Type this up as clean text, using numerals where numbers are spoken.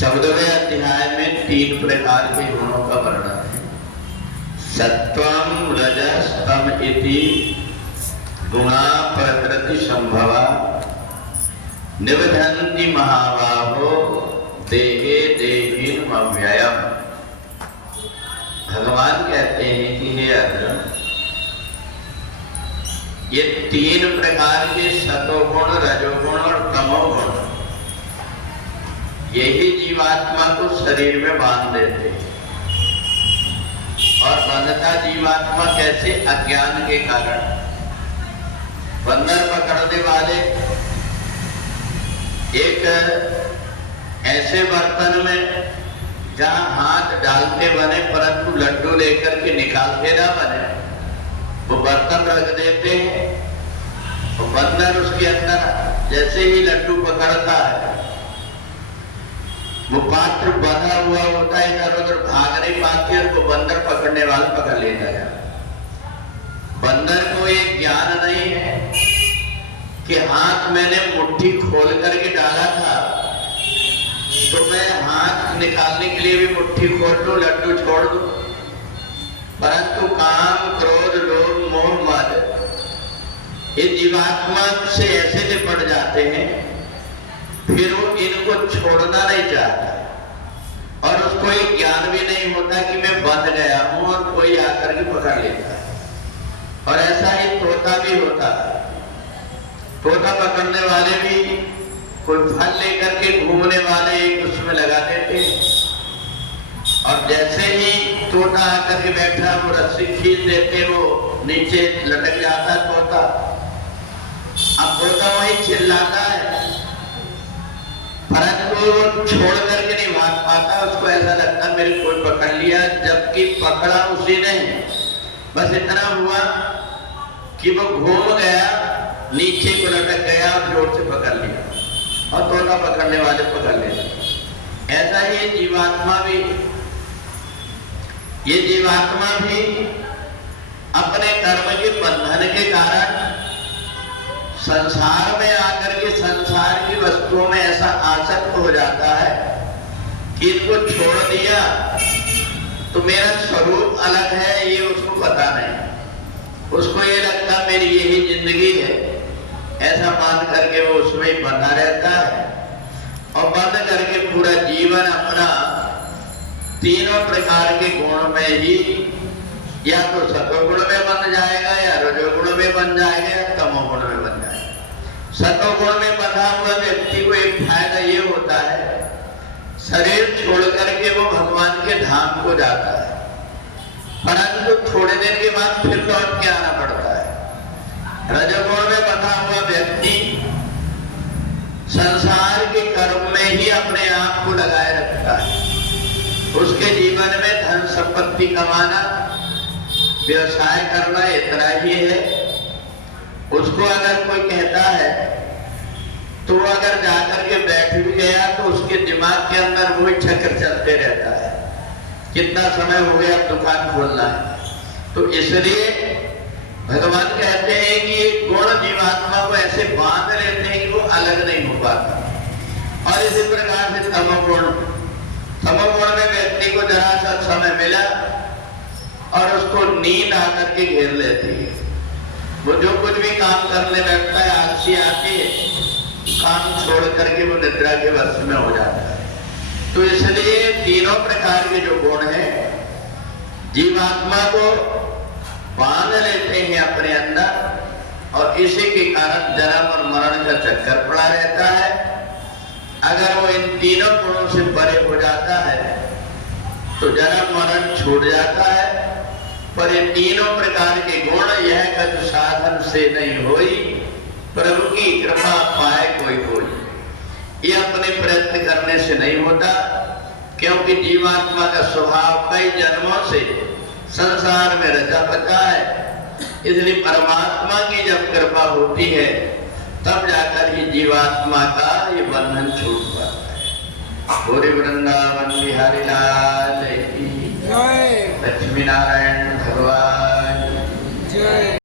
14वें अध्याय में 3 प्रकार के गुणों का वर्णन है। सत्वम रजस तम इति गुणा प्रकृति संभवा निबधन्ति महाबाहो देहे देहीन अव्ययम। भगवान कहते हैं कि हे अर्जुन, ये 3 प्रकार के सतोगुण, रजोगुण और तमोगुण यही जीवात्मा को शरीर में बांध देते हैं। और बंधता जीवात्मा कैसे? अज्ञान के कारण। बंदर पकड़ने वाले एक ऐसे बर्तन में जहां हाथ डालते बने परंतु लड्डू लेकर के निकालते ना बने, वो बर्तन रख देते हैं। तो बंदर उसके अंदर जैसे ही लड्डू पकड़ता है, वो पात्र बंधा हुआ होता है, इधर उधर भाग नहीं पाती और वो बंदर पकड़ने वाला पकड़ लेता है। बंदर को एक ज्ञान नहीं है कि हाथ मैंने मुट्ठी खोल करके डाला था तो मैं हाथ निकालने के लिए भी मुट्ठी खोल लूं, लड्डू छोड़ दूं। परंतु काम, क्रोध, लोभ, मोह, मद ये जीवात्मा से ऐसे निपट जाते हैं, फिर वो इनको छोड़ना नहीं चाहता और उसको एक ज्ञान भी नहीं होता कि मैं बंध गया हूं और कोई आकर के पकड़ लेता है। और ऐसा ही तोता भी होता है। तोता पकड़ने वाले भी कोई फल लेकर के घूमने वाले एक उसमें लगा देते हैं और जैसे ही तोता आकर के बैठा वो रस्सी खींच देते, वो नीचे लटक जाता तोता। अब तोता वही चिल्लाता है परंतु वो छोड़ करके नहीं भाग पाता। उसको ऐसा लगता मेरे कोई पकड़ लिया, जबकि पकड़ा उसी ने। बस इतना हुआ कि वो घूम गया, नीचे को लटक गया और जोर से पकड़ लिया और तोता पकड़ने वाले पकड़ लिया। ऐसा ही ये जीवात्मा भी अपने कर्म के बंधन के कारण संसार में आकर के संसार की वस्तुओं में ऐसा आसक्त हो जाता है कि इनको छोड़ दिया तो मेरा स्वरूप अलग है, ये उसको पता नहीं। उसको ये लगता मेरी यही जिंदगी है, ऐसा मान करके वो उसमें ही बंधा रहता है और बंद करके पूरा जीवन अपना 3 प्रकार के गुण में ही या तो सतोगुण में बन जाएगा या रजोगुण में बन जाएगा या तमोगुण में बन जाएगा। सतोगुण में बंधा हुआ व्यक्ति को एक फायदा ये होता है, शरीर छोड़ करके वो भगवान के धाम को जाता है, परंतु थोड़े दिन के बाद फिर लौट के आना पड़ता है। रजोगुण में बंधा हुआ व्यक्ति संसार के कर्म में ही अपने आप को लगाए रखता है। उसके जीवन में धन संपत्ति कमाना, व्यवसाय करना इतना ही है। उसको अगर कोई कहता है तो अगर जाकर के बैठ भी गया तो उसके दिमाग के अंदर वही चक्कर चलते रहता है, कितना समय हो गया अब दुकान खोलना है। तो इसलिए भगवान कहते हैं कि ये गुण जीवात्मा को ऐसे बांध लेते हैं कि वो अलग नहीं हो पाता। और इसी प्रकार से तमोगुण में व्यक्ति को जरा सा समय मिला और उसको नींद आकर के घेर लेती है। वो जो कुछ भी काम करने बैठता है, आलसी आके काम छोड़ करके वो निद्रा के वश में हो जाता है। तो इसलिए 3 प्रकार के जो गुण हैं जीवात्मा को बांध लेते हैं अपने अंदर और इसी के कारण जन्म और मरण का चक्कर पड़ा रहता है। अगर वो इन 3 गुणों से परे हो जाता है तो जन्म मरण छूट जाता है। पर ये 3 प्रकार के गुण यह कद साधन से नहीं होई, प्रभु की कृपा पाए कोई। ये अपने प्रयत्न करने से नहीं होता, क्योंकि जीवात्मा का स्वभाव कई जन्मों से संसार में रचा बचा है। इसलिए परमात्मा की जब कृपा होती है तब जाकर ही जीवात्मा का ये बंधन छूट पाता है। पूरी वृंदावन बिहारी लाल की जय। लक्ष्मी नारायण